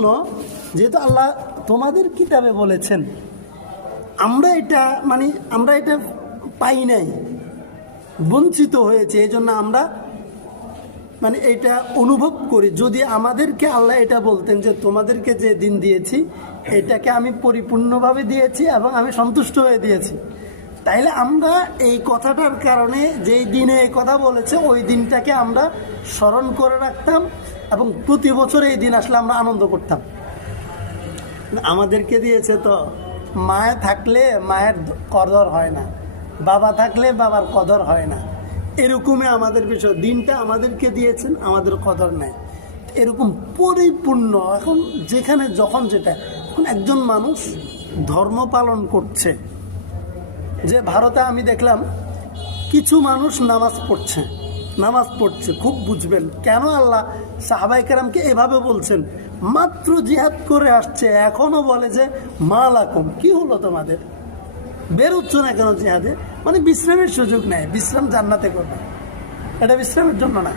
জন্য যেহেতু আল্লাহ তোমাদের কিতাবে বলেছেন, আমরা এটা মানে আমরা এটা পাই নাই, বঞ্চিত হয়েছে এই জন্য আমরা মানে এটা অনুভব করি। যদি আমাদেরকে আল্লাহ এটা বলতেন যে তোমাদেরকে যে দিন দিয়েছি, এটাকে আমি পরিপূর্ণভাবে দিয়েছি এবং আমি সন্তুষ্ট হয়ে দিয়েছি। তাইলে আমরা এই কথাটার কারণে যেই দিনে এই কথা বলেছে, ওই দিনটাকে আমরা স্মরণ করে রাখতাম। এবং প্রতি বছর এই দিন আসলে আমরা আনন্দ করতাম। আমাদেরকে দিয়েছে তো, মায়ে থাকলে মায়ের কদর হয় না, বাবা থাকলে বাবার কদর হয় না। এরকমই আমাদের বিষয়, দিনটা আমাদেরকে দিয়েছেন, আমাদের কদর নাই। এরকম পরিপূর্ণ, এখন যেখানে যখন যেটা, এখন একজন মানুষ ধর্ম পালন করছে। যে ভারতে আমি দেখলাম, কিছু মানুষ নামাজ পড়ছে। নামাজ পড়ছে, খুব বুঝবেন। কেন আল্লাহ সাহাবাই কেরামকে এভাবে বলছেন? মাত্র জিহাদ করে আসছে, এখনও বলে যে মাল আকুম কি হলো তোমাদের? বেরোচ্ছ না কেন জিহাদে? মানে বিশ্রামের সুযোগ নেয়, বিশ্রাম জান্নাতে করবে। এটা বিশ্রামের জন্য না।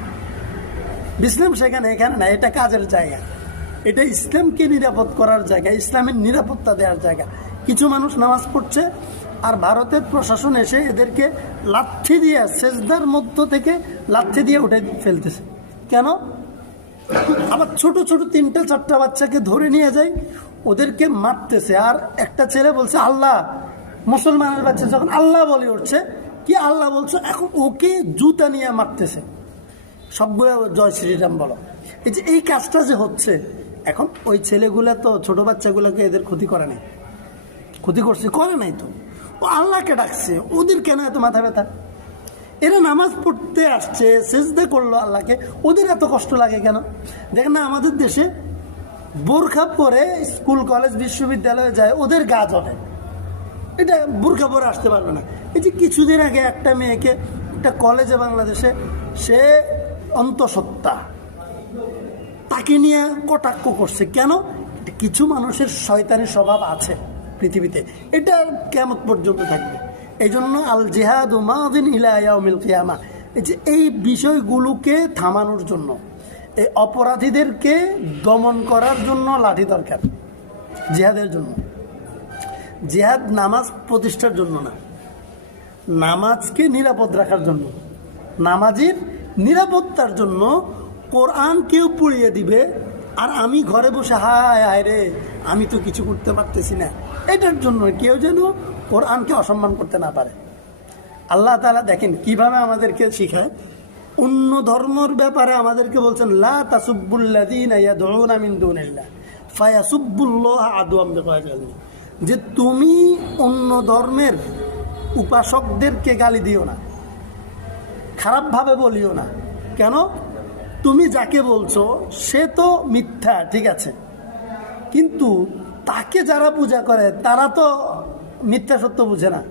বিশ্রাম সেখানে, এখানে না, এটা কাজের জায়গা। এটা ইসলামকে নিরাপদ করার জায়গা, ইসলামের নিরাপত্তা দেওয়ার জায়গা। কিছু মানুষ নামাজ পড়ছে আর ভারতের প্রশাসন এসে এদেরকে লাথি দিয়ে, সেজদার মধ্য থেকে লাথি দিয়ে উঠে ফেলতেছে। কেন? আবার ছোট ছোট তিনটা চারটা বাচ্চাকে ধরে নিয়ে যায়, ওদেরকে মারতেছে। আর একটা ছেলে বলছে, আল্লাহ। মুসলমানের বাচ্চা যখন আল্লাহ বলে উঠছে, কি আল্লাহ বলছো? এখন ওকে জুতা নিয়ে মারতেছে। সবগুলো জয় শ্রীরাম বলো। এই যে এই কাজটা যে হচ্ছে, এখন ওই ছেলেগুলা তো ছোট বাচ্চাগুলোকে এদের ক্ষতি করে নাই। ক্ষতি করছে করে নাই তো। ও আল্লাহকে ডাকছে, ওদের কেন এত মাথা ব্যথা? এরা নামাজ পড়তে আসছে, সেজদে করল আল্লাহকে, ওদের এত কষ্ট লাগে কেন? দেখেন না, আমাদের দেশে বোরখা পরে স্কুল, কলেজ, বিশ্ববিদ্যালয়ে যায়, ওদের গা জ্বলে। এটা বোরখা পরে আসতে পারবে না। এই যে কিছুদিন আগে একটা মেয়েকে একটা কলেজে বাংলাদেশে, সে অন্তঃসত্ত্বা, তাকে নিয়ে কটাক্ষ করছে। কেন? কিছু মানুষের শয়তানি স্বভাব আছে। পৃথিবীতে। এটা কেমন পর্যন্ত থাকবে। এই জন্য আল জেহাদ উমাদিন ইলায়াউমিল কিয়ামা। এই যে এই বিষয়গুলোকে থামানোর জন্য, এই অপরাধীদেরকে দমন করার জন্য লাঠি দরকার। জেহাদের জন্য। জেহাদ নামাজ প্রতিষ্ঠার জন্য না। নামাজকে নিরাপদ রাখার জন্য। নামাজের নিরাপত্তার জন্য কোরআন কেউ পুড়িয়ে দিবে। আর আমি ঘরে বসে, হায় হায় রে, আমি তো কিছু করতে পারতেছি না। এটার জন্য কেউ যেন কোরআনকে অসম্মান করতে না পারে। আল্লাহ তালা দেখেন কীভাবে আমাদেরকে শিখায়। অন্য ধর্মর ব্যাপারে আমাদেরকে বলছেন, লা যে তুমি অন্য ধর্মের উপাসকদেরকে গালি দিও না, খারাপভাবে বলিও না। কেন? তুমি যাকে বলছো, সে তো মিথ্যা, ঠিক আছে। কিন্তু তাকে যারা পূজা করে, তারা তো মিথ্যা সত্য বুঝে না।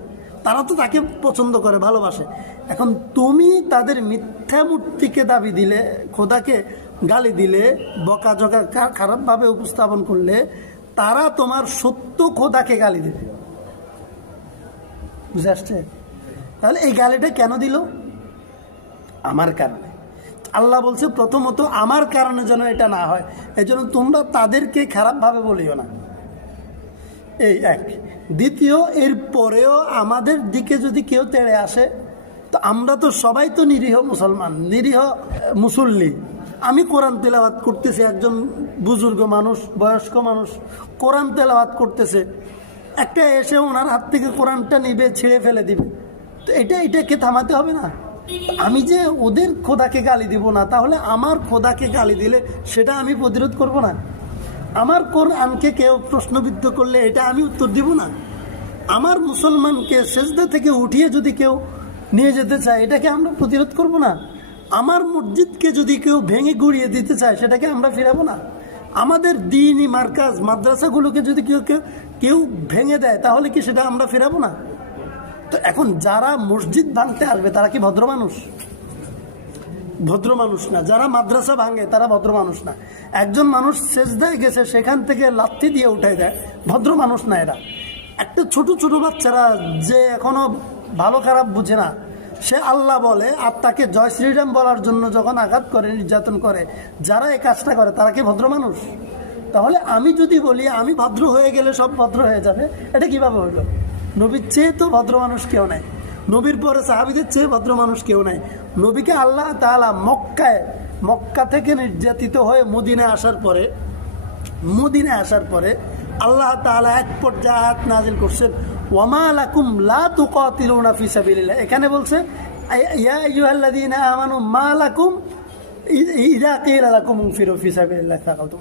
তারা তো তাকে পছন্দ করে, ভালোবাসে। এখন তুমি তাদের মিথ্যা মূর্তিকে দাবি দিলে, খোদাকে গালি দিলে, বকাঝকা খারাপভাবে উপস্থাপন করলে, তারা তোমার সত্য খোদাকে গালি দেবে। বুঝে আসছে? তাহলে এই গালিটা কেন দিল? আমার কারণে। আল্লাহ বলছে, প্রথমত আমার কারণে যেন এটা না হয়। এই জন্য তোমরা তাদেরকে খারাপভাবে বলিও না। এই এক। দ্বিতীয়, এর পরেও আমাদের দিকে যদি কেউ তেড়ে আসে, তো আমরা তো সবাই তো নিরীহ মুসলমান, নিরীহ মুসল্লি। আমি কোরআন তেলাওয়াত করতেছি, একজন বুজুর্গ মানুষ, বয়স্ক মানুষ, কোরআন তেলাওয়াত করতেছে। একটা এসে ওনার হাত থেকে কোরআনটা নিবে, ছিঁড়ে ফেলে দিবে। তো এটা, এটাকে থামাতে হবে না। আমি যে ওদের খোদাকে গালি দিব না, তাহলে আমার খোদাকে গালি দিলে সেটা আমি প্রতিরোধ করব না। আমার কোরআনকে কেউ প্রশ্নবিদ্ধ করলে এটা আমি উত্তর দিব না। আমার মুসলমানকে সেজদা থেকে উঠিয়ে যদি কেউ নিয়ে যেতে চায়, এটাকে আমরা প্রতিরোধ করব না। আমার মসজিদকে যদি কেউ ভেঙে গুড়িয়ে দিতে চায়, সেটাকে আমরা ফিরাবো না। আমাদের দিনই মার্কাজ, মাদ্রাসাগুলোকে যদি কেউ কেউ কেউ ভেঙে দেয়, তাহলে কি সেটা আমরা ফেরাবো না? তো এখন যারা মসজিদ ভাঙতে আসবে, তারা কি ভদ্র মানুষ? ভদ্র মানুষ না, যারা মাদ্রাসা ভাঙে তারা ভদ্র মানুষ না। একজন মানুষ সেজদায় গেছে, সেখান থেকে লাথি দিয়ে উঠাই দেয়। ভদ্র মানুষ না এরা। একটা ছোট ছোট বাচ্চারা যে এখনও ভালো, খারাপ বুঝে না, সে আল্লাহ বলে আর তাকে জয় শ্রীরাম বলার জন্য যখন আঘাত করে, নির্যাতন করে, যারা এই কাজটা করে, তারা কি ভদ্র মানুষ? তাহলে আমি যদি বলি, আমি ভদ্র হয়ে গেলে সব ভদ্র হয়ে যাবে, এটা কীভাবে হলো? নবীর চেয়ে তো ভদ্র মানুষ কেউ নাই। নবীর পরে সাহাবিদের চেয়ে ভদ্র মানুষ কেউ নাই। নবীকে আল্লাহ তাআলা মক্কায়, মক্কা থেকে নির্যাতিত হয়ে মদিনায় আসার পরে, মদিনায় আসার পরে আল্লাহ তাআলা এক পর্যায়ে আয়াত নাজিল করছেন, ওয়ামা এখানে বলছে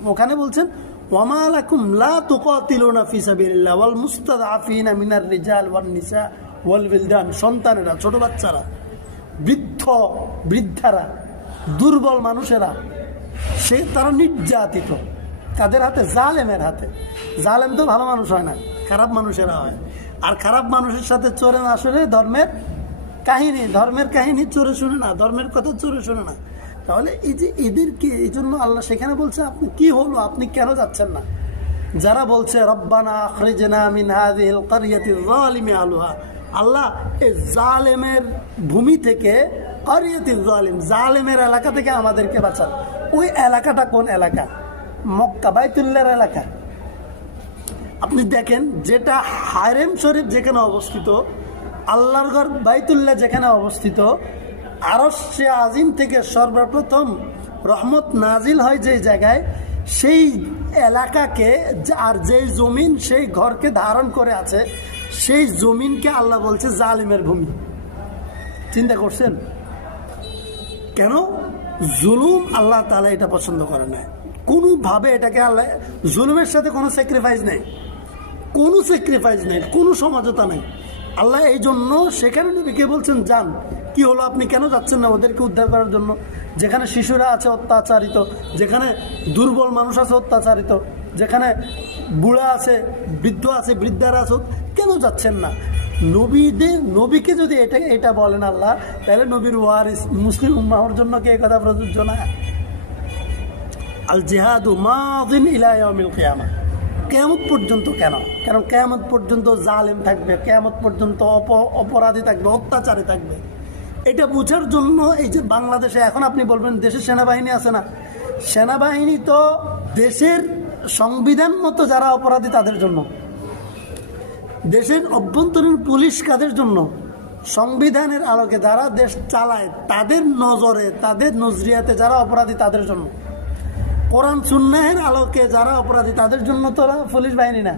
ওখানে বলছেন, ওয়ামা লা তুকাতিলুনা ফি সাবিলিল্লাহ মিনার রিজাল ওয়ান নিসা। ওয়াল সন্তানেরা, ছোট বাচ্চারা, বৃদ্ধ বৃদ্ধারা, দুর্বল মানুষেরা, সে তারা নির্যাতিত। তাদের হাতে জালেমের হাতে। জালেম তো ভালো মানুষ হয় না, খারাপ মানুষেরা হয়। আর খারাপ মানুষের সাথে চোরে আসলে ধর্মের কাহিনী ধর্মের কাহিনী চোরে শুনে না, ধর্মের কথা চোরে শুনে না। তাহলে এই যে এদেরকে এই জন্য আল্লাহ সেখানে বলছে, আপনি কি হলো? আপনি কেন যাচ্ছেন না? যারা বলছে, রব্বানা আখরিজনা মিন হাযিহিল ক্বরিয়াতি যালিমি আলুহা আল্লাহ এই জালেমের ভূমি থেকে ক্বরিয়াতি জালিম, জালেমের এলাকা থেকে আমাদেরকে বাঁচান। ওই এলাকাটা কোন এলাকা? মক্কা বাইতুল্লার এলাকা। আপনি দেখেন, যেটা হারেম শরীফ যেখানে অবস্থিত, আল্লাহর ঘর বাইতুল্লাহ যেখানে অবস্থিত, আরশে আজিম থেকে সর্বপ্রথম রহমত নাজিল হয় যে জায়গায়, সেই এলাকাকে, আর যেই জমিন সেই ঘরকে ধারণ করে আছে সেই জমিনকে আল্লাহ বলছে জালিমের ভূমি। চিন্তা করছেন? কেন? জুলুম আল্লাহ তালা এটা পছন্দ করে না। কোনোভাবে এটাকে আল্লাহ জুলুমের সাথে কোনো স্যাক্রিফাইস নেই। কোনো স্যাক্রিফাইস নেই, কোনো সমাজতা নেই। আল্লাহ এই জন্য সেখানে নবীকে বলছেন, যান। কি হলো? আপনি কেন যাচ্ছেন না ওদেরকে উদ্ধার করার জন্য? যেখানে শিশুরা আছে অত্যাচারিত, যেখানে দুর্বল মানুষ আছে অত্যাচারিত, যেখানে বুড়া আছে, বৃদ্ধ আছে, বৃদ্ধারা আছে কেন যাচ্ছেন না? নবীদের নবীকে যদি এটা এটা বলেন আল্লাহ, তাহলে নবীর ওয়ারিস মুসলিম উম্মাহর জন্য কি কথা প্রযোজ্য না? আল জিহাদু মাদিন ইলায়ামিল কিয়ামা। কেয়ামত পর্যন্ত কেন? কারণ কেয়ামত পর্যন্ত জালেম থাকবে, কেয়ামত পর্যন্ত অপ, অপরাধী থাকবে, অত্যাচারী থাকবে। এটা বোঝার জন্য এই যে বাংলাদেশে এখন আপনি বলবেন, দেশের সেনাবাহিনী আছে না? সেনাবাহিনী তো দেশের সংবিধান মতো যারা অপরাধী তাদের জন্য। দেশের অভ্যন্তরীণ পুলিশ কাদের জন্য সংবিধানের আলোকে যারা দেশ চালায়, তাদের নজরে, তাদের নজরিয়াতে যারা অপরাধী তাদের জন্য। কোরআন সুন্নাহের আলোকে যারা অপরাধী তাদের জন্য তো পুলিশ বাহিনী না।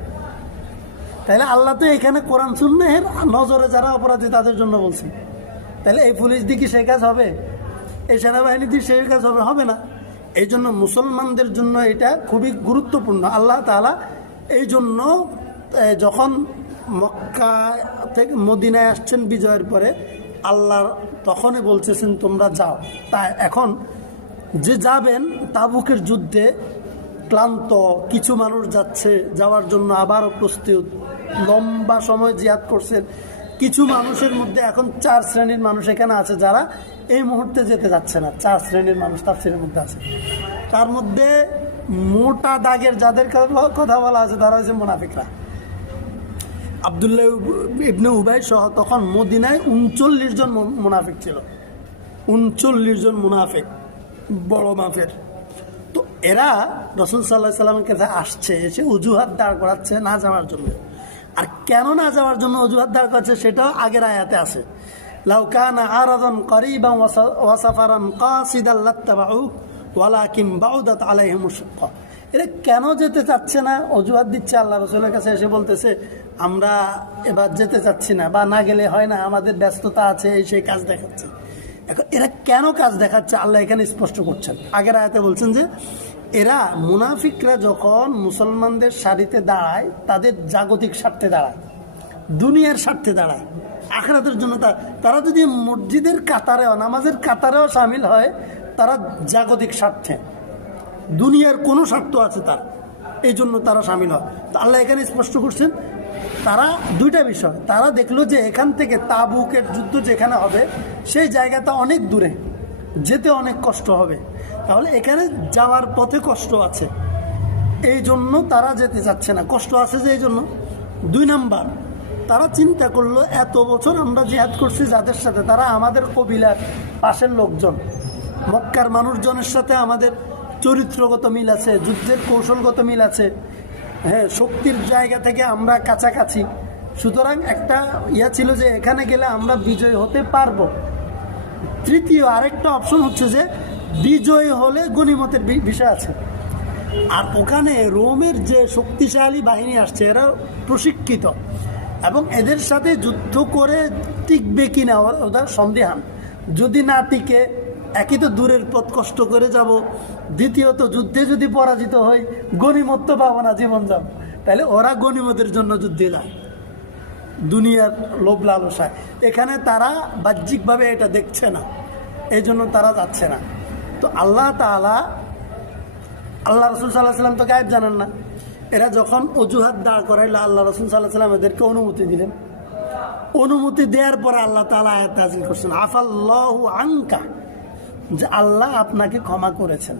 তাহলে আল্লাহ তো এখানে কোরআন সুন্নাহের নজরে যারা অপরাধী তাদের জন্য বলছে। তাহলে এই পুলিশ দিয়ে কি সেই কাজ হবে, এই সেনাবাহিনী দিয়ে সেই কাজ হবে হবে না। এই জন্য মুসলমানদের জন্য এটা খুবই গুরুত্বপূর্ণ। আল্লাহ তাআলা এই জন্য যখন মক্কা থেকে মদিনায় আসছেন বিজয়ের পরে, আল্লাহ তখনই বলছেছেন, তোমরা যাও। তাই এখন যে যাবেন তাবুকের যুদ্ধে ক্লান্ত, কিছু মানুষ যাচ্ছে, যাওয়ার জন্য আবারও প্রস্তুত। লম্বা সময় জিয়াদ করছেন। কিছু মানুষের মধ্যে এখন চার শ্রেণির মানুষ এখানে আছে যারা এই মুহূর্তে যেতে যাচ্ছে না। চার শ্রেণির মানুষ তাফসিরের মধ্যে আছে। তার মধ্যে মোটা দাগের যাদের কথা- বলা আছে, তারা হচ্ছে মুনাফিকরা। আবদুল্লাহ ইবনে উবাই সহ তখন মদিনায় উনচল্লিশ জন মুনাফিক ছিল। উনচল্লিশ জন মুনাফিক, বড় মাফের তো এরা রসুল সাল্লাহ সাল্লামের কাছে আসছে, এসে অজুহাত দাঁড় করাচ্ছে না যাওয়ার জন্য। আর কেন না যাওয়ার জন্য অজুহাত দাঁড় করছে সেটাও আগের আয়াতে আছে। লাউকানা আরাদন করিবান ওয়াসাফারান কাসিদাল লাত্তাবাউ, ওয়ালাকিন বাউদাত আলাইহিম শুক্কা এরা কেন যেতে চাচ্ছে না? অজুহাত দিচ্ছে আল্লাহ রসুলের কাছে এসে বলতেছে, আমরা এবার যেতে চাচ্ছি না বা না গেলে হয় না, আমাদের ব্যস্ততা আছে, এই সেই কাজ দেখাচ্ছে। এখন এরা কেন কাজ দেখাচ্ছে? আল্লাহ এখানে স্পষ্ট করছেন। আগের আয়াতে বলছেন যে এরা মুনাফিকরা যখন মুসলমানদের সারিতে দাঁড়ায়, তাদের জাগতিক স্বার্থে দাঁড়ায়, দুনিয়ার স্বার্থে দাঁড়ায়, আখরাতের জন্য তারা যদি মসজিদের কাতারেও, নামাজের কাতারেও সামিল হয়, তারা জাগতিক স্বার্থে। দুনিয়ার কোনো স্বার্থ আছে তার, এই জন্য তারা সামিল হয়। তো আল্লাহ এখানে স্পষ্ট করছেন, তারা দুইটা বিষয়। তারা দেখল যে এখান থেকে তাবুকের যুদ্ধ যেখানে হবে, সেই জায়গাটা অনেক দূরে, যেতে অনেক কষ্ট হবে। তাহলে এখানে যাওয়ার পথে কষ্ট আছে। এই জন্য তারা যেতে চাচ্ছে না। কষ্ট আছে যে এই জন্য। দুই নাম্বার, তারা চিন্তা করল, এত বছর আমরা জিহাদ করছি যাদের সাথে? তারা আমাদের কবিলার পাশের লোকজন। মক্কার মানুষজনের সাথে আমাদের চরিত্রগত মিল আছে, যুদ্ধের কৌশলগত মিল আছে। হ্যাঁ শক্তির জায়গা থেকে আমরা কাছাকাছি। সুতরাং একটা ইয়া ছিল যে, এখানে গেলে আমরা বিজয় হতে পারব। তৃতীয়, আরেকটা অপশন হচ্ছে যে বিজয় হলে গণিমতের বিষয় আছে। আর ওখানে রোমের যে শক্তিশালী বাহিনী আসছে, এরা প্রশিক্ষিত এবং এদের সাথে যুদ্ধ করে টিকবে কি না ওদের সন্দেহান। যদি না টিকে, একই তো দূরের পথ কষ্ট করে যাব। দ্বিতীয়ত, যুদ্ধে যদি পরাজিত হয় গণিমত তো পাবো না জীবন যাব। তাহলে ওরা গণিমতের জন্য যুদ্ধে যায়। দুনিয়ার লোভ লালসায়। এখানে তারা বাহ্যিকভাবে এটা দেখছে না। এই জন্য তারা যাচ্ছে না। তো আল্লাহ তাআলা, আল্লাহ রসুল সাল্লাহ সাল্লাম তো গায়েব জানান না। এরা যখন অজুহাত দাঁড় করাইলে আল্লাহ রসুল সাল্লাহ সাল্লাম এদেরকে অনুমতি দিলেন। অনুমতি দেওয়ার পরে আল্লাহ তালা আয়াত করছেন, আফাল্লাহু আঙ্কা যে আল্লাহ আপনাকে ক্ষমা করেছেন।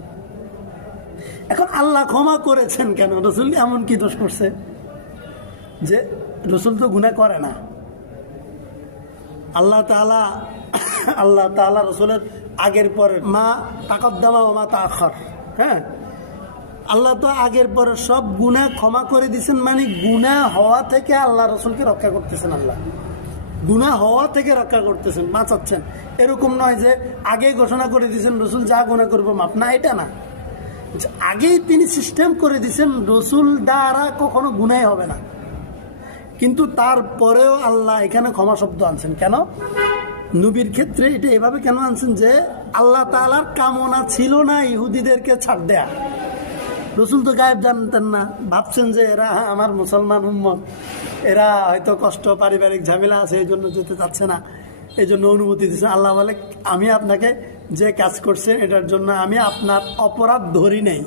এখন আল্লাহ ক্ষমা করেছেন কেন? রসুল এমন কি দোষ করছে? যে রসুল তো গুণা করে না। আল্লাহ তালা আল্লাহ তালা রসুলের আগের পরে মা তাকদ্দামা ও মা তাখর হ্যাঁ? আল্লাহ তো আগের পর সব গুণা ক্ষমা করে দিয়েছেন মানে গুণা হওয়া থেকে আল্লাহ রসুলকে রক্ষা করতেছেন আল্লাহ। গুণা হওয়া থেকে রক্ষা করতেছেন, বাঁচাচ্ছেন। এরকম নয় যে আগে ঘোষণা করে দিয়েছেন, রসুল যা গুণা করব মাপ না, এটা না। আগেই তিনি সিস্টেম করে দিয়েছেন, রসুল দ্বারা কখনো গুনাই হবে না। কিন্তু তারপরেও আল্লাহ এখানে ক্ষমা শব্দ আনছেন। কেন? নবীর ক্ষেত্রে এটা এভাবে কেন আনছেন যে আল্লাহ তালার কামনা ছিল না ইহুদিদেরকে ছাড় দেয়া? রসুল তো গায়েব জানতেন না। ভাবছেন যে এরা আমার মুসলমান উম্মত। এরা হয়তো কষ্ট, পারিবারিক ঝামেলা আছে, এই জন্য যেতে চাচ্ছে না। এই জন্য অনুমতি দিচ্ছেন আল্লাহ বলে, আমি আপনাকে যে কাজ করছেন, এটার জন্য আমি আপনার অপরাধ ধরি নেই।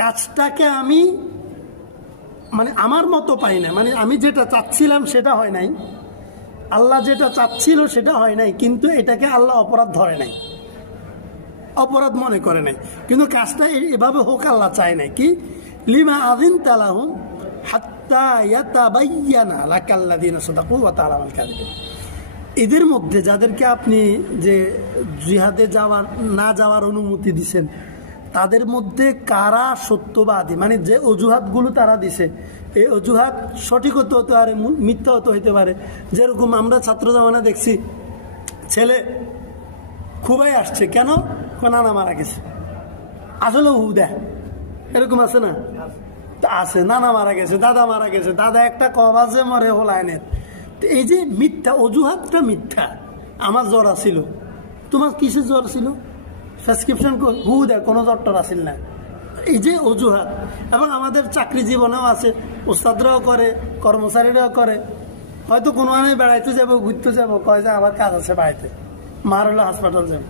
কাজটাকে আমি মানে আমার মতো পাই না মানে আমি যেটা চাচ্ছিলাম সেটা হয় নাই। আল্লাহ যেটা চাচ্ছিল সেটা হয় নাই, কিন্তু এটাকে আল্লাহ অপরাধ ধরে নাই। অপরাধ মনে করে নাই। কিন্তু কাজটা এভাবে হোক আল্লাহ চায় নাই। কি? লিমা আদিন তালাহুম এদের মধ্যে যাদেরকে আপনি যে জিহাদে যাওয়ার, না যাওয়ার অনুমতি দিছেন, তাদের মধ্যে কারা সত্যবাদী? মানে যে অজুহাতগুলো তারা দিছে এই অজুহাত সঠিক হতে হতে পারে মিথ্যা হতে হতে পারে। যেরকম আমরা ছাত্র জামানা দেখছি, ছেলে খুবই আসছে, কেন? নানা মারা গেছে। আসলে হু দেয় এরকম আছে না? আছে, নানা মারা গেছে, দাদা মারা গেছে, দাদা একটা কবাজে মরে হোলায়নের তো এই যে মিথ্যা, অজুহাতটা মিথ্যা। আমার জ্বর আসিল তোমার কিসের জ্বর ছিল প্রেসক্রিপশন হু দেয় কোনো জ্বর টর আসিল না। এই যে অজুহাত। এবং আমাদের চাকরি জীবনেও আছে ওস্তাদরাও করে, কর্মচারীরাও করে। হয়তো কোনো আমি বেড়াইতে যাব, ঘুরতে যাব, কয় যে আমার কাজ আছে বাড়িতে, মার হলো হাসপাতাল যাব।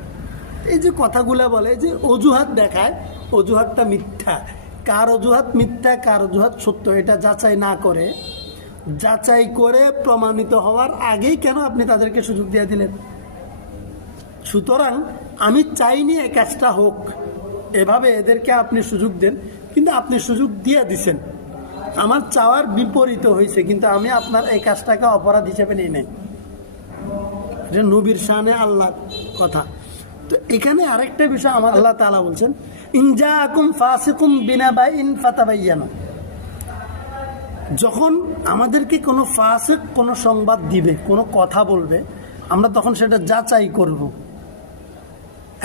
এই যে কথাগুলো বলে, এই যে অজুহাত দেখায়, অজুহাতটা মিথ্যা। কার অজুহাত মিথ্যা, কার অজুহাত সত্য, এটা যাচাই না করে, যাচাই করে প্রমাণিত হওয়ার আগেই কেন আপনি তাদেরকে সুযোগ দিয়ে দিলেন? সুতরাং আমি চাইনি এই কাজটা হোক। এভাবে এদেরকে আপনি সুযোগ দেন, কিন্তু আপনি সুযোগ দিয়ে দিছেন। আমার চাওয়ার বিপরীত হয়েছে, কিন্তু আমি আপনার এই কাজটাকে অপরাধ হিসেবে নিই নাই। এটা নবীর শানে আল্লাহ কথা। তো এখানে আরেকটা বিষয় আমার আল্লাহ তালা বলছেন ইনজা আকুম ফাসিকুম বিনা বাই ইন ফাতাবাইয়ানা। যখন আমাদেরকে কোনো ফাসিক কোনো সংবাদ দিবে, কোনো কথা বলবে, আমরা তখন সেটা যাচাই করব।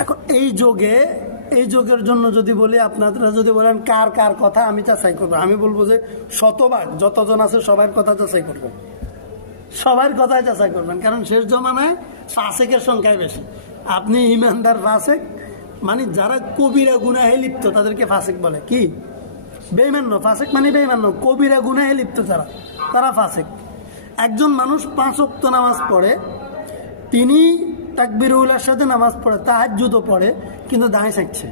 এখন এই যোগে এই যোগের জন্য যদি বলি আপনারা যদি বলেন, কার কার কথা আমি যাচাই করব? আমি বলব যে, শতভাগ যতজন আছে, সবার কথা যাচাই করব। সবার কথাই যাচাই করবেন, কারণ শেষ জমানায় ফাসেকের সংখ্যাই বেশি। আপনি ইমানদার ফাসেক মানে যারা কবিরা গুনাহে লিপ্ত, তাদেরকে ফাসেক বলে। কি? বেইমান্য ফাসেক মানে বেইমান্য কবিরা গুনাহে লিপ্ত যারা, তারা ফাসেক। একজন মানুষ পাঁচ অক্ত নামাজ পড়ে, তিনি তাকবিরুল্লার সাথে নামাজ পড়ে, তাহাজ্জুদও পড়ে কিন্তু দাঁড়িয়ে থাকছে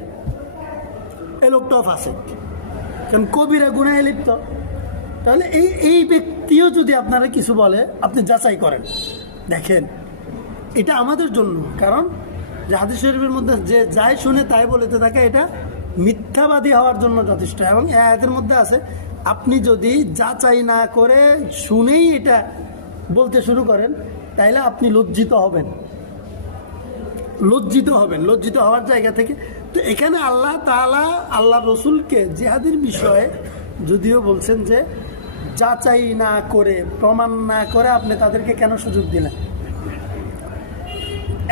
এ লোকটাও ফাসেক কারণ কবিরা গুণায় লিপ্ত। তাহলে এই এই ব্যক্তিও যদি আপনারা কিছু বলে, আপনি যাচাই করেন। দেখেন, এটা আমাদের জন্য। কারণ যে হাদিস শরীফের মধ্যে যে যাই শুনে তাই বলতে থাকে, এটা মিথ্যাবাদী হওয়ার জন্য যথেষ্ট। এবং আয়াতের মধ্যে আছে, আপনি যদি যাচাই না করে শুনেই এটা বলতে শুরু করেন, তাইলে আপনি লজ্জিত হবেন। লজ্জিত হবেন, লজ্জিত হওয়ার জায়গা থেকে। তো এখানে আল্লাহ তাআলা, আল্লাহ রসুলকে জিহাদের বিষয়ে যদিও বলছেন যে, যাচাই না করে, প্রমাণ না করে আপনি তাদেরকে কেন সুযোগ দিলেন?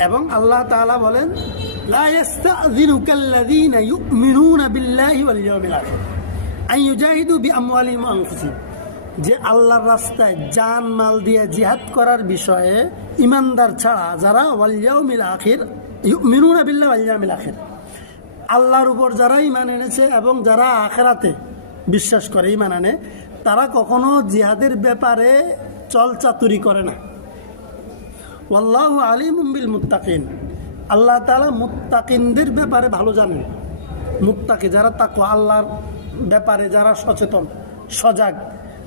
এবং আল্লাহ তাআলা বলেন যে আল্লাহর রাস্তায় জান মাল দিয়ে জিহাদ করার বিষয়ে ইমানদার ছাড়া যারা ওয়াল ইয়াউমিল আখির বিল্লাহি ওয়াল ইয়াউমিল আখির। আল্লাহর উপর যারা ইমান এনেছে এবং যারা আখেরাতে বিশ্বাস করে ইমান আনে, তারা কখনো জিহাদের ব্যাপারে চলচাতুরি করে না। ওয়াল্লাহ আলিম বিল মুত্তাকিন। আল্লাহ তাআলা মুত্তাকিনদের ব্যাপারে ভালো জানেন। মুত্তাকি যারা তাকো আল্লাহর ব্যাপারে যারা সচেতন, সজাগ,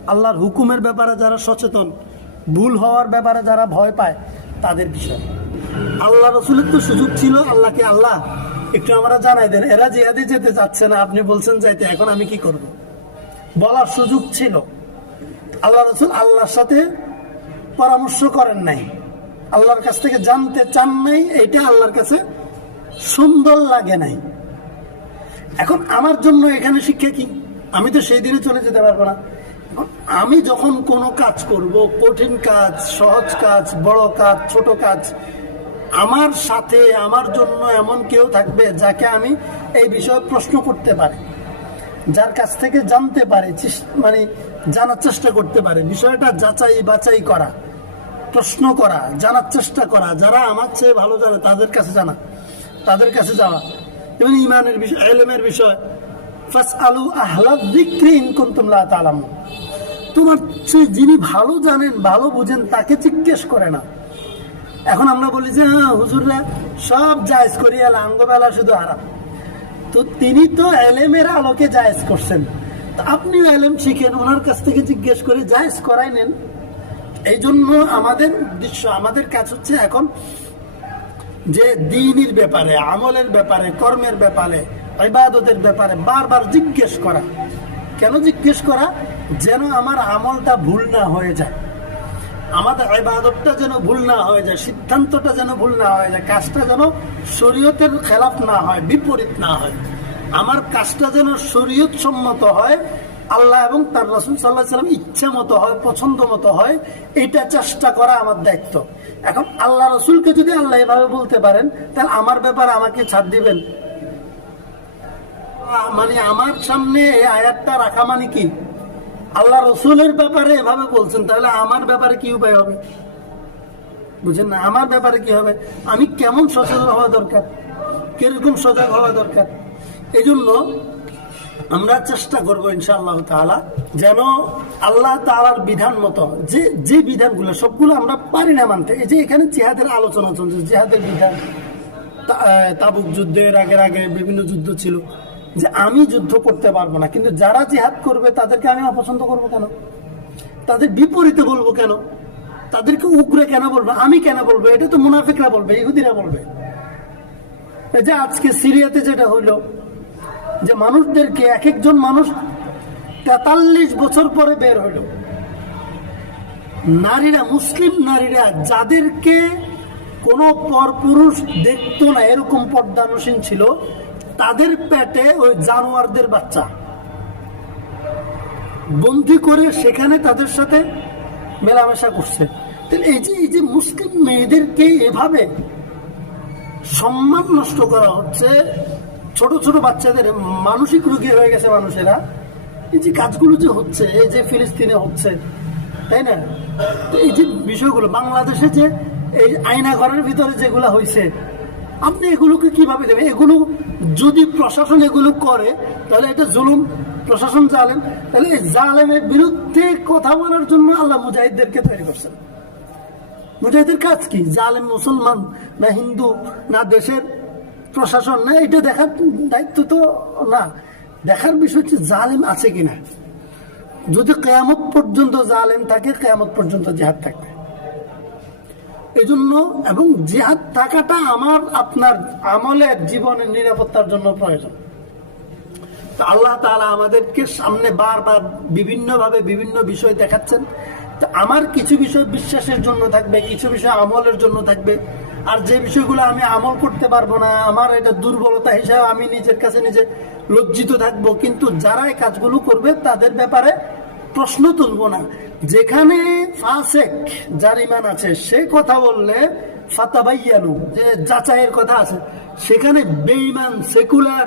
আল্লাহর হুকুমের ব্যাপারে যারা সচেতন ভুল হওয়ার ব্যাপারে যারা ভয় পায়, তাদের বিষয়। আল্লাহ রসুলের তো সুযোগ ছিল, আল্লাহকে আল্লাহ। একটু আমরা জানাই দেন, এরা জিহাদে যেতে চাচ্ছে না, আপনি বলছেন যাইতে এখন আমি কি করব? বলার সুযোগ ছিল। আল্লাহ রসুল আল্লাহর সাথে পরামর্শ করেন নাই। আল্লাহর কাছ থেকে জানতে চান নাই, এইটা আল্লাহর কাছে সুন্দর লাগে নাই। এখন আমার জন্য এখানে শিক্ষা কি? আমি তো সেই দিনে চলে যেতে পারব না। আমি যখন কোনো কাজ করব, কঠিন কাজ, সহজ কাজ, বড় কাজ, ছোট কাজ, আমার সাথে, আমার জন্য এমন কেউ থাকবে যাকে আমি এই বিষয়ে প্রশ্ন করতে পারি। যার কাছ থেকে জানতে পারে মানে জানার চেষ্টা করতে পারে। বিষয়টা যাচাই, বাছাই করা, প্রশ্ন করা, জানার চেষ্টা করা। যারা আমার চেয়ে ভালো জানে, তাদের কাছে জানা, তাদের কাছে যাওয়া। যেমন ইমানের বিষয়, এলেমের বিষয়। ফাস আলু আহ্লাদ দিক্রি ইনকুন তোমরা তালাম তোমার যিনি ভালো জানেন, ভালো বুঝেন, তাকে জিজ্ঞেস করে না। এখন আমরা বলি যে হ্যাঁ হুজুররা সব জায়জ করিয়া লাঙ্গবেলা শুধু আরাম তো তিনি তো এলেমের আলোকে জায়েজ করছেন। আপনিও এলেম শিখেন, ওনার কাছ থেকে জিজ্ঞেস করে জায়েজ করাই নেন। এই জন্য আমাদের উদ্দেশ্য আমাদের কাজ হচ্ছে এখন যে দিনের ব্যাপারে, আমলের ব্যাপারে, কর্মের ব্যাপারে, ইবাদতের ব্যাপারে বারবার জিজ্ঞেস করা। কেন জিজ্ঞেস করা? যেন আমার আমলটা ভুল না হয়ে যায়। আমাদের ইবাদতটা যেন ভুল না হয়ে যায়, সিদ্ধান্তটা যেন ভুল না হয়ে যায়, কাজটা যেন শরীয়তের খেলাফ না হয়, বিপরীত না হয়। আমার কাজটা যেন শরীয়ত সম্মত হয়, আল্লাহ এবং তার রসুল সাল্লাহ সাল্লাম ইচ্ছা মতো হয়, পছন্দ মতো হয়, এটা চেষ্টা করা আমার দায়িত্ব। এখন আল্লাহ রসুলকে যদি আল্লাহ এভাবে বলতে পারেন, তাহলে আমার ব্যাপারে আমাকে ছাড় দিবেন। মানে আমার সামনে এই আয়াতটা রাখা মানে কি? আল্লাহ রসুলের ব্যাপারে এভাবে বলছেন, তাহলে আমার ব্যাপারে কি উপায় হবে? বুঝেন না, আমার ব্যাপারে কি হবে? আমি কেমন সচেতন হওয়া দরকার? কীরকম সজাগ হওয়া দরকার? এই জন্য আমরা চেষ্টা করব ইনশাআল্লাহ তাআলা যেন আল্লাহ তাআলার বিধান মতো, যে যে বিধানগুলো, সবগুলো আমরা পারি না মানতে। এই যে এখানে জিহাদের আলোচনা চলছে, জিহাদের বিধান তাবুক যুদ্ধের আগের আগে বিভিন্ন যুদ্ধ ছিল। যে আমি যুদ্ধ করতে পারব না, কিন্তু যারা জিহাদ করবে, তাদেরকে আমি অপছন্দ করব কেন? তাদের বিপরীতে বলব কেন? তাদেরকে উগ্রে কেন বলব? আমি কেন বলব? এটা তো মুনাফিকরা বলবে, ইহুদিরা বলবে। এই যে আজকে সিরিয়াতে যেটা হইল, যে মানুষদেরকে এক একজন মানুষ তেতাল্লিশ বছর পরে বের হইল। নারীরা, মুসলিম নারীরা, যাদেরকে কোনো পরপুরুষ দেখতো না, এরকম পর্দানুসীন ছিল তাদের পেটে ওই জানোয়ারদের বাচ্চা। বন্দি করে সেখানে তাদের সাথে মেলামেশা করছে। তাহলে এই যে এই যে মুসলিম মেয়েদেরকে এভাবে সম্মান নষ্ট করা হচ্ছে, ছোট ছোট বাচ্চাদের, মানসিক রোগী হয়ে গেছে মানুষেরা, এই যে কাজগুলো যে হচ্ছে, এই যে ফিলিস্তিনে হচ্ছে, তাই না? তো এই যে বিষয়গুলো, বাংলাদেশে যে এই আয়না ঘরের ভিতরে যেগুলো হয়েছে আপনি এগুলোকে কীভাবে দেবেন এগুলো যদি প্রশাসন এগুলো করে, তাহলে এটা জুলুম। প্রশাসন জালেম। তাহলে এই জালেমের বিরুদ্ধে কথা বলার জন্য আল্লাহ মুজাহিদদেরকে তৈরি করছেন। মুজাহিদের কাজ কি? জালেম, মুসলমান, না হিন্দু, না দেশের প্রশাসন? না, এটা দেখার দায়িত্ব তো না। দেখার বিষয় হচ্ছে জালেম আছে কিনা। যদি কেয়ামত পর্যন্ত জালেম থাকে, কেয়ামত পর্যন্ত জেহাদ থাকবে। এজন্য এবং জেহাদ থাকাটা আমার, আপনার আমলের জীবনের নিরাপত্তার জন্য প্রয়োজন। আল্লাহ তাআলা আমাদেরকে সামনে বারবার বিভিন্নভাবে বিভিন্ন বিষয় দেখাচ্ছেন। আমার কিছু বিষয় বিশ্বাসের জন্য থাকবে, কিছু বিষয় আমলের জন্য থাকবে। আর যে বিষয়গুলো আমি আমল করতে পারব না, আমার এটা দুর্বলতা হিসাবে আমি নিজের কাছে নিজে লজ্জিত থাকব। কিন্তু যারা এই কাজগুলো করবে, তাদের ব্যাপারে প্রশ্ন তুলবো না। যেখানে ফাসেক, যার ইমান আছে, সে কথা বললে, ফাতাবাইয়ানু, যে যাচাইয়ের কথা আছে, সেখানে বেঈমান, সেকুলার,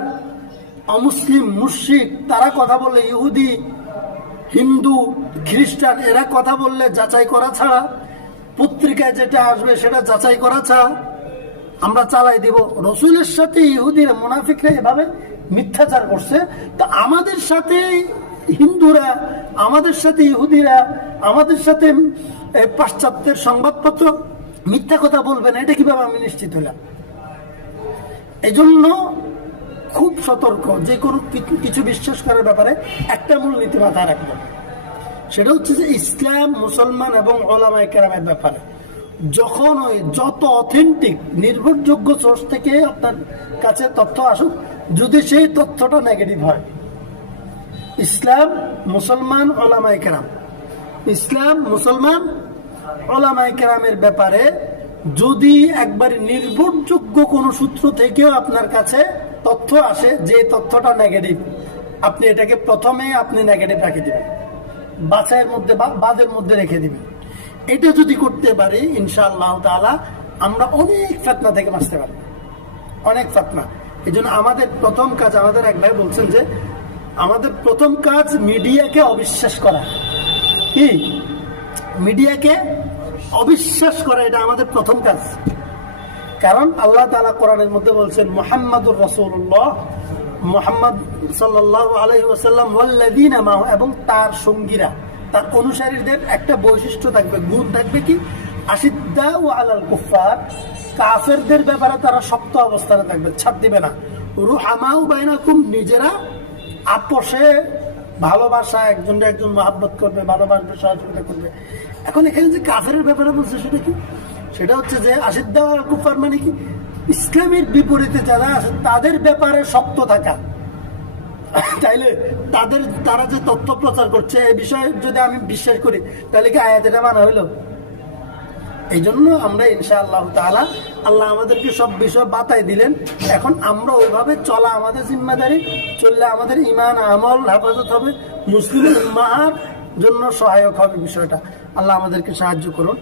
অমুসলিম, মুশরিক, তারা কথা বললে ইহুদি, হিন্দু, খ্রিস্টান, এরা কথা বললে যাচাই করা ছাড়া, পত্রিকায় যেটা আসবে সেটা যাচাই করা ছাড়া, আমরা চালাই দিব। রসুলের সাথে ইহুদিরা মোনাফিকরা এভাবে মিথ্যাচার করছে। তা আমাদের সাথে হিন্দুরা, আমাদের সাথে ইহুদিরা, আমাদের সাথে পাশ্চাত্যের সংবাদপত্র মিথ্যা কথা বলবে না, এটা কীভাবে আমি নিশ্চিত হলাম? এই জন্য খুব সতর্ক, যে কোনো কিছু বিশ্বাস করার ব্যাপারে একটা মূলনীতি মাথায় রাখবেন সেটা হচ্ছে যে ইসলাম, মুসলমান এবং ওলামায় কেরামের ব্যাপারে। যখন ওই যত অথেন্টিক নির্ভরযোগ্য সোর্স থেকে আপনার কাছে তথ্য আসুক, যদি সেই তথ্যটা নেগেটিভ হয় ইসলাম মুসলমান ওলামাই কেরাম। ইসলাম মুসলমান ওলামাই কেরামের ব্যাপারে যদি একবার নির্ভরযোগ্য কোনো সূত্র থেকেও আপনার কাছে তথ্য আসে, যে তথ্যটা নেগেটিভ আপনি এটাকে প্রথমে আপনি নেগেটিভ রাখে দেবেন। বাছাইয়ের মধ্যে বাদের মধ্যে রেখে দিবেন। এটা যদি করতে পারি, ইনশাআল্লাহ তাআলা, আমরা অনেক ফেতনা থেকে বাঁচতে পারব। অনেক ফেতনা। এই জন্য আমাদের প্রথম কাজ আমাদের এক ভাই বলছেন যে আমাদের প্রথম কাজ মিডিয়াকে অবিশ্বাস করা। কি? মিডিয়াকে অবিশ্বাস করা, এটা আমাদের প্রথম কাজ। কারণ আল্লাহ তালা কোরআনের মধ্যে বলছেন, মোহাম্মদুর রসুল্লাহ মোহাম্মদ সাল্লাহ এবং তার সঙ্গীরা। তার অনুসারীদের একটা বৈশিষ্ট্য থাকবে, গুণ থাকবে কি? আশিদ্দা ও আলাল কুফার কাফেরদের ব্যাপারে তারা শক্ত অবস্থানে থাকবে, ছাড় দিবে না। রুহামাউ বাইনাকুম, নিজেরা আপোষে ভালোবাসা একজন একজন মহাব্বত করবে, ভালোবাসবে, সহযোগিতা করবে। এখন এখানে যে কাফের ব্যাপারে বলছে সেটা কি? সেটা হচ্ছে যে আশিদ্দা কুফার মানে কি? ইসলামের বিপরীতে যারা আছে, তাদের ব্যাপারে শক্ত থাকা। তাইলে তাদের, তারা যে তথ্য প্রচার করছে এই বিষয়ে যদি আমি বিশ্বাস করি, তাহলে কি আয়াত এটা মানা হইল? এই জন্য আমরা ইনশাআল্লাহ তাআলা আল্লাহ আমাদেরকে সব বিষয় বাতাই দিলেন। এখন আমরা ওইভাবে চলা আমাদের জিম্মাদারি, চললে আমাদের ইমান আমল হেফাজত হবে, মুসলিম জন্য সহায়ক হবে বিষয়টা। আল্লাহ আমাদেরকে সাহায্য করুন।